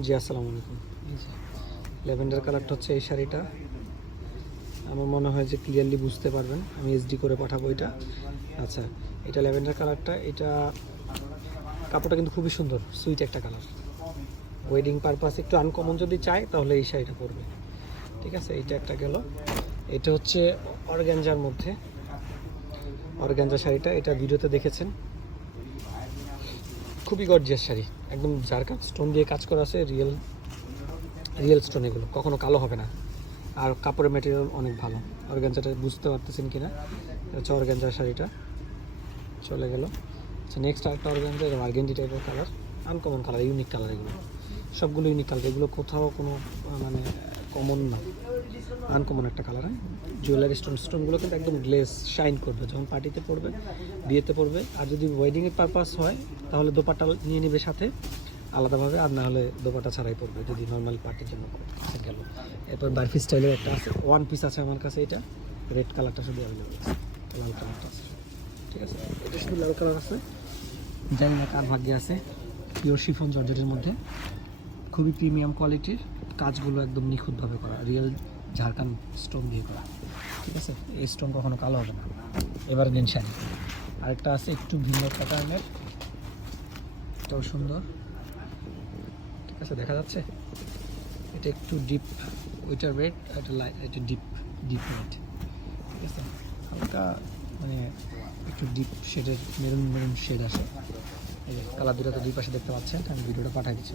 জি আসসালামু আলাইকুম। ল্যাভেন্ডার কালারটা হচ্ছে এই শাড়িটা। আমার মনে হয় যে ক্লিয়ারলি বুঝতে পারবেন, আমি এইচডি করে পাঠাবো এটা। আচ্ছা, এটা ল্যাভেন্ডার কালারটা, এটা কাপড়টা কিন্তু খুবই সুন্দর, সুইট একটা কালার। ওয়েডিং পারপাস একটু আনকমন যদি চায় তাহলে এই শাড়িটা পরবে। ঠিক আছে, এইটা একটা গেল। এটা হচ্ছে অর্গানজার মধ্যে, অর্গানজা শাড়িটা, এটা ভিডিওতে দেখেছেন। খুবই গর্জিয়াস শাড়ি, একদম জারকান স্টোন দিয়ে কাজ করা আছে, রিয়েল রিয়েল স্টোন, এগুলো কখনো কালো হবে না। আর কাপড়ের ম্যাটেরিয়াল অনেক ভালো। অর্গানজাটা বুঝতে পারতেছেন কিনা, এটা হচ্ছে অর্গানজার শাড়িটা। চলে গেল। আচ্ছা, নেক্সট আরেকটা অর্গানজা, এটা বার্গেন্ডি টাইপের colour, uncommon colour, unique colour. এগুলো সবগুলো ইউনিক কালার, এগুলো কোথাও কোনো মানে কমন না, আনকমন একটা কালার। হ্যাঁ, জুয়েলারি স্টোনগুলো কিন্তু একদম গ্লেস শাইন করবে যখন পার্টিতে পড়বে, বিয়েতে পড়বে। আর যদি ওয়েডিংয়ের পারপাস হয় তাহলে দোপাট্টা নিয়ে নেবে সাথে আলাদাভাবে, আর না হলে দোপাট্টা ছাড়াই পড়বে যদি নর্মাল পার্টির জন্য গেল। এরপর বারফি স্টাইলের একটা আছে, ওয়ান পিস আছে আমার কাছে, এটা রেড কালারটা শুধু অ্যাভেলেবল আছে, লাল কালারটা আছে। ঠিক আছে, এটা শুধু লাল কালার আছে, জানি না কার ভাগ্যে আছে। পিওর শিফন জর্জেটের মধ্যে, খুবই প্রিমিয়াম কোয়ালিটির, কাজগুলো একদম নিখুঁতভাবে করা, রিয়েল ঝাড়খান স্টোন দিয়ে করা। ঠিক আছে, এই স্টোন কখনো কালো হবে না। এবার দিন শাড়ি আরেকটা আছে একটু ভিন্ন প্যাটার্নের, এটাও সুন্দর। ঠিক আছে, দেখা যাচ্ছে এটা একটু ডিপ, ওইটার রেড, এটা লাইট, এটা ডিপ ডিপ রেড। ঠিক আছে, হালকা মানে একটু ডিপ শেডের, মেরুন মেরুন শেড আসে। এই কালার দুটো তো দুই পাশে দেখতে পাচ্ছেন, আমি ভিডিওটা পাঠিয়ে দিচ্ছি।